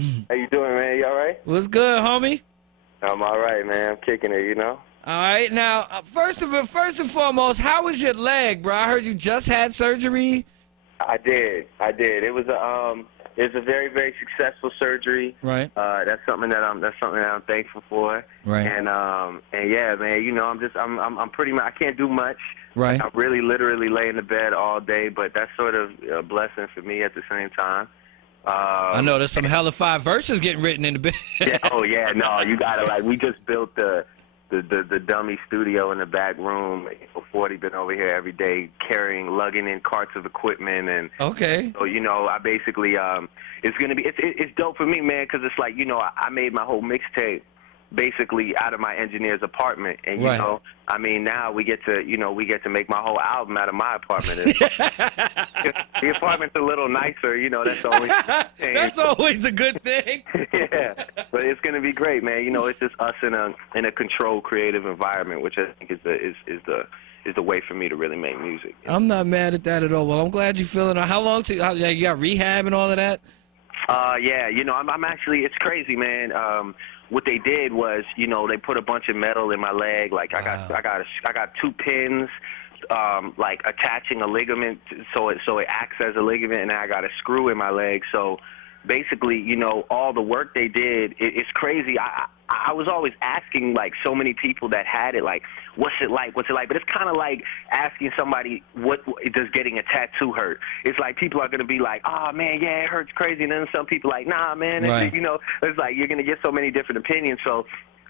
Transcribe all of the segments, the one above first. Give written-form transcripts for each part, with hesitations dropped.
How you doing, man? You all right? What's good, homie? I'm all right, man. I'm kicking it, you know? All right, now first and foremost, how was your leg, bro? I heard you just had surgery. I did. It's a very, very successful surgery. Right. That's something that I'm thankful for. Right. And yeah, man, you know, I'm pretty much, I can't do much. Right. I'm really literally laying in the bed all day, but that's sort of a blessing for me at the same time. I know there's some hella fire verses getting written in the bed. Yeah, oh yeah, no, you gotta we just built the dummy studio in the back room. 40 been over here every day lugging in carts of equipment, and Okay. so you know, I basically it's gonna be it's dope for me, man, because it's like, you know, I made my whole mixtape basically out of my engineer's apartment, and you Right. know, I mean, now we get to make my whole album out of my apartment. The apartment's a little nicer, you know. That's the only thing. That's always a good thing. Yeah, but it's gonna be great, man. You know, it's just us in a controlled, creative environment, which I think is the way for me to really make music. I'm not mad at that at all. Well, I'm glad you're feeling. How long you got rehab and all of that? Yeah, you know, I'm actually, it's crazy, man. What they did was, you know, they put a bunch of metal in my leg. Like I got two pins, like attaching a ligament, so it acts as a ligament, and I got a screw in my leg. So basically, you know, all the work they did, it's crazy. I was always asking, like, so many people that had it, like, what's it like? But it's kind of like asking somebody, what does getting a tattoo hurt? It's like people are going to be like, oh, man, yeah, it hurts crazy. And then some people like, nah, man, Right. you know, it's like you're going to get so many different opinions. So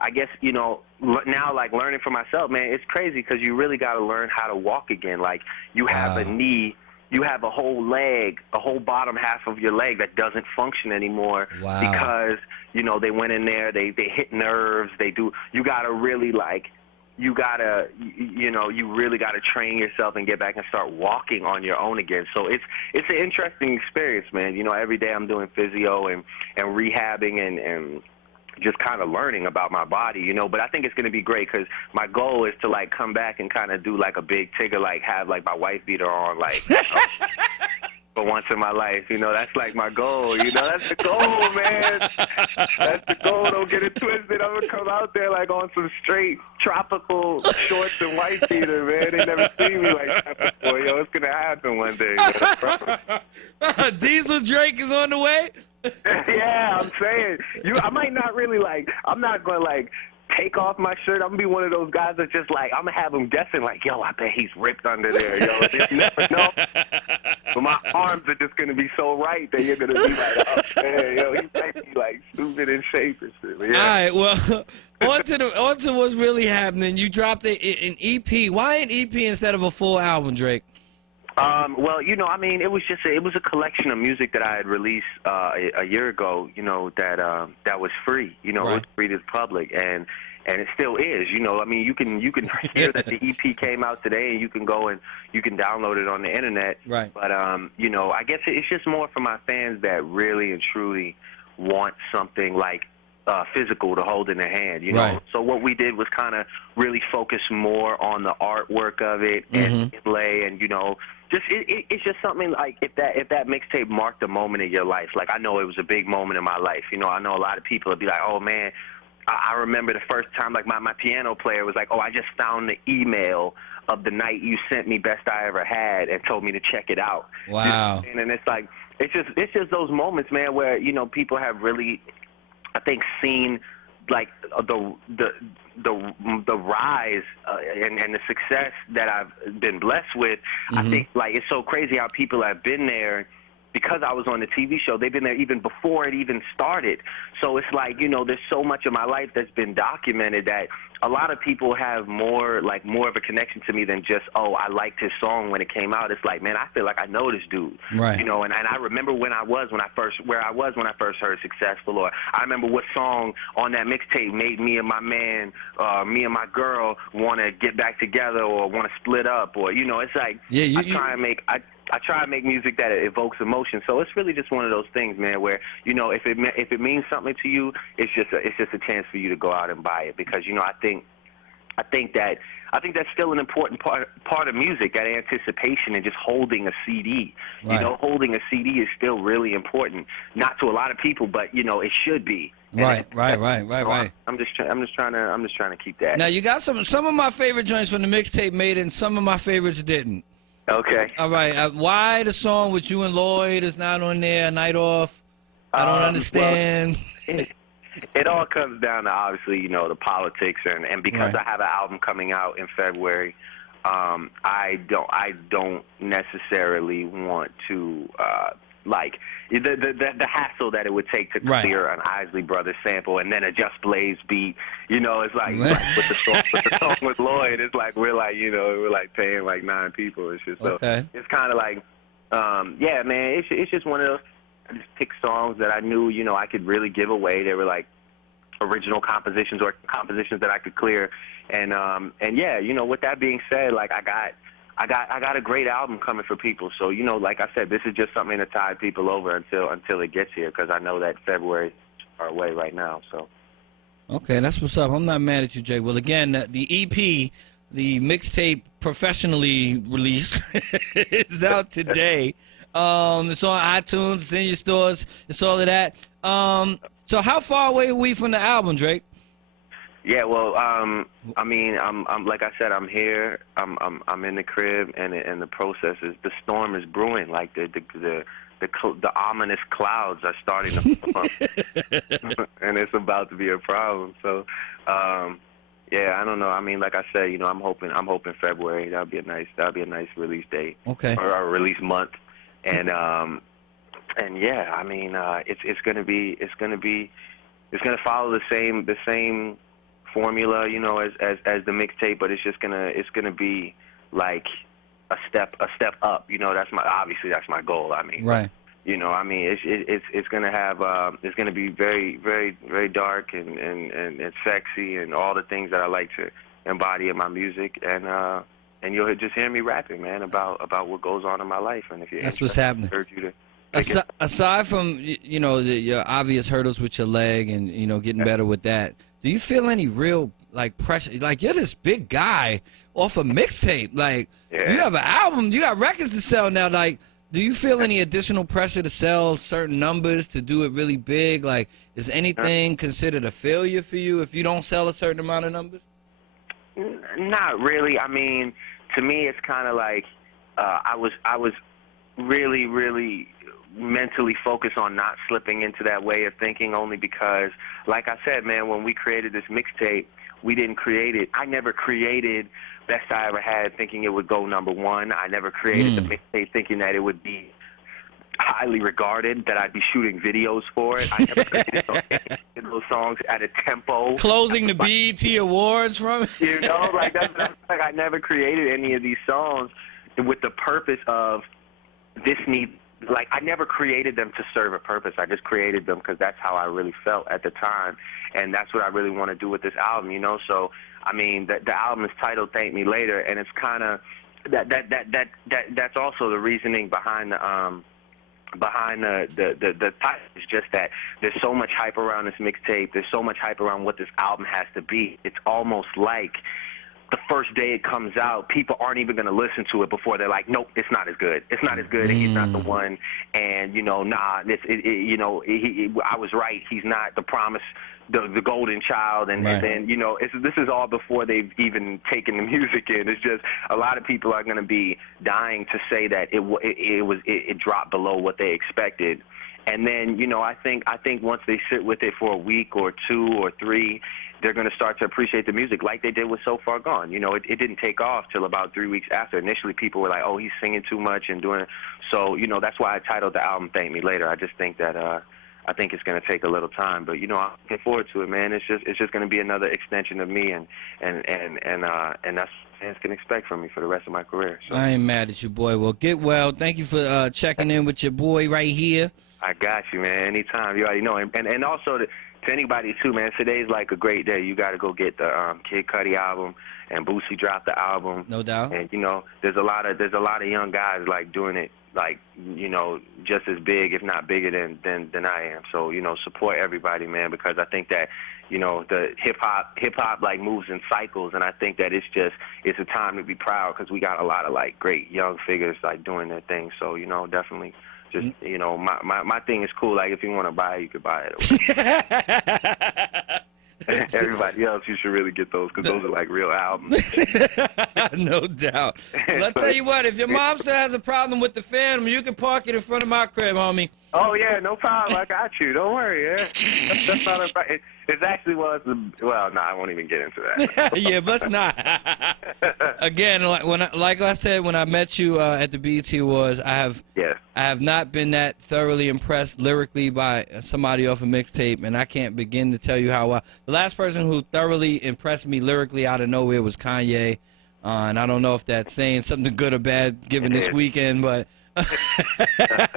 I guess, you know, now, like, learning for myself, man, it's crazy because you really got to learn how to walk again. Like, you have a knee. You have a whole leg, a whole bottom half of your leg that doesn't function anymore. Wow. Because, you know, they went in there, they hit nerves, you got to really, like, you really got to train yourself and get back and start walking on your own again. So it's an interesting experience, man. You know, every day I'm doing physio and rehabbing and just kind of learning about my body, you know. But I think it's going to be great because my goal is to, like, come back and kind of do, like, a Big Tigger, like, have, like, my wife beater on, like, you know, for once in my life. You know, that's, like, my goal. You know, that's the goal, man. That's the goal. Don't get it twisted. I'm going to come out there, like, on some straight tropical shorts and white beater, man. They never seen me like that before. Yo, it's going to happen one day, man. Diesel Drake is on the way. Yeah, I'm saying. I might not really, like, I'm not going to, like, take off my shirt. I'm going to be one of those guys that's just, like, I'm going to have them guessing, like, yo, I bet he's ripped under there, yo. You never know. But my arms are just going to be so right that you're going to be like, oh, man, yo, he might be, like, stupid in shape and shit. But, yeah. All right, well, on to what's really happening. You dropped an EP. Why an EP instead of a full album, Drake? Well, you know, I mean, it was a collection of music that I had released a year ago, you know, that was free, you know, Right. It was free to the public, and it still is, you know. I mean, you can hear that the EP came out today, and you can go and you can download it on the internet. Right. But you know, I guess it's just more for my fans that really and truly want something like physical to hold in their hand, you know. Right. So what we did was kind of really focus more on the artwork of it and inlay, and you know, just it's just something like if that mixtape marked a moment in your life. Like, I know it was a big moment in my life. You know, I know a lot of people would be like, oh man, I remember the first time, like, my piano player was like, oh, I just found the email of the night you sent me Best I Ever Had and told me to check it out. Wow. You know, and it's like it's just those moments, man, where, you know, people have really, I think, seen, like, the rise and the success that I've been blessed with. I think, like, it's so crazy how people have been there because I was on the TV show. They've been there even before it even started. So it's like, you know, there's so much of my life that's been documented that a lot of people have more of a connection to me than just, oh, I liked his song when it came out. It's like, man, I feel like I know this dude. Right. You know, and I remember where I was when I first heard Successful, or I remember what song on that mixtape made me and my man, me and my girl want to get back together or want to split up, or, you know, it's like, I try and make music that evokes emotion. So it's really just one of those things, man, where, you know, if it means something to you, it's just a chance for you to go out and buy it, because, you know, I think that I think that's still an important part of music, that anticipation and just holding a CD. Right. You know, holding a CD is still really important. Not to a lot of people, but you know, it should be. Right. I'm just trying to keep that. Now you got some of my favorite joints from the mixtape made it, and some of my favorites didn't. Okay. All right. Why the song with you and Lloyd is not on there? Night Off. I don't understand. Well, it all comes down to, obviously, you know, the politics, and because I have an album coming out in February, I don't necessarily want to like the hassle that it would take to clear an Isley Brothers sample and then a Just Blaze beat. You know, it's like with the song with Lloyd, it's like we're paying like 9 people and shit. So it's kind of like, yeah, man, it's just one of those. I just picked songs that I knew, you know, I could really give away. They were like original compositions or compositions that I could clear. And yeah, you know, with that being said, like I got a great album coming for people. So, you know, like I said, this is just something to tide people over until it gets here, because I know that February is far away right now. So. Okay, that's what's up. I'm not mad at you, Jay. Well, again, the EP, the mixtape professionally released, is out today. It's on iTunes, it's in your stores, it's all of that. So how far away are we from the album, Drake? Yeah, well, I mean, I'm like I said, I'm here. I'm in the crib, and the process is, the storm is brewing. Like the ominous clouds are starting to form, and it's about to be a problem. So, yeah, I don't know. I mean, like I said, you know, I'm hoping February. That'll be a nice release date. Okay. Or a release month. And yeah, I mean, it's gonna follow the same formula, you know, as the mixtape, but it's gonna be like a step up. You know, that's my goal. I mean, right. You know, I mean, it's gonna have it's gonna be very, very, very dark and sexy and all the things that I like to embody in my music, and you'll just hear me rapping, man, about what goes on in my life. And if you're that's what's happening. I urge you to aside from, you know, your obvious hurdles with your leg and, you know, getting better with that, do you feel any real, like, pressure? Like, you're this big guy off a mixtape. Like, you have an album, you got records to sell now. Like, do you feel any additional pressure to sell certain numbers, to do it really big? Like, is anything considered a failure for you if you don't sell a certain amount of numbers? Not really. I mean, to me, it's kind of like I was really, really mentally focused on not slipping into that way of thinking, only because, like I said, man, when we created this mixtape, we didn't create it. I never created Best I Ever Had thinking it would go #1. I never created the mixtape thinking that it would be highly regarded, that I'd be shooting videos for it. I never created those songs at a tempo. Closing the BET Awards from it. You know, like that's like I never created any of these songs with the purpose of like I never created them to serve a purpose. I just created them because that's how I really felt at the time, and that's what I really want to do with this album. You know, so I mean, the album is titled "Thank Me Later," and it's kind of that's also the reasoning behind the title. Is just that there's so much hype around this mixtape. There's so much hype around what this album has to be. It's almost like the first day it comes out, people aren't even going to listen to it before they're like, nope, it's not as good. It's not as good, and he's not the one. And, you know, I was right. He's not the promise, the golden child. And then, you know, this is all before they've even taken the music in. It's just a lot of people are going to be dying to say that it dropped below what they expected. And then, you know, I think once they sit with it for a week or 2 or 3, they're going to start to appreciate the music like they did with So Far Gone. You know, it didn't take off till about 3 weeks after. Initially, people were like, oh, he's singing too much and doing it. So, you know, that's why I titled the album Thank Me Later. I just think that I think it's going to take a little time. But, you know, I'm looking forward to it, man. It's just going to be another extension of me, and that's what fans can expect from me for the rest of my career. So. I ain't mad at you, boy. Well, get well. Thank you for checking in with your boy right here. I got you, man. Anytime. You already know. And also to anybody, too, man, today's like a great day. You got to go get the Kid Cudi album, and Boosie dropped the album. No doubt. And, you know, there's a lot of young guys, like, doing it like, just as big, if not bigger than I am. So, support everybody, man, because I think that, the hip hop like moves in cycles, and I think that it's a time to be proud because we got a lot of like great young figures like doing their thing. So, definitely just, my thing is cool. Like if you want to buy it, you could buy it. Everybody else, you should really get those because those are like real albums. No doubt. Well, I'll tell you what, if your mom still has a problem with the Phantom, you can park it in front of my crib, homie. Oh, yeah, no problem. I got you. Don't worry, yeah. That's not a it actually was, well, no, I won't even get into that. Yeah, but let's not. Again, like I said, when I met you at the BET Awards, I have not been that thoroughly impressed lyrically by somebody off a mixtape, and I can't begin to tell you how the last person who thoroughly impressed me lyrically out of nowhere was Kanye, and I don't know if that's saying something good or bad given this weekend, but...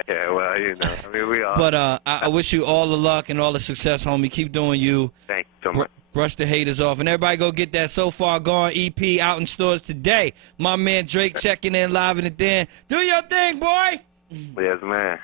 Yeah, well, I mean, we are. But I wish you all the luck and all the success, homie. Keep doing you. Thank you so much. Brush the haters off. And everybody go get that So Far Gone EP out in stores today. My man Drake checking in live in the den. Do your thing, boy. Yes, man.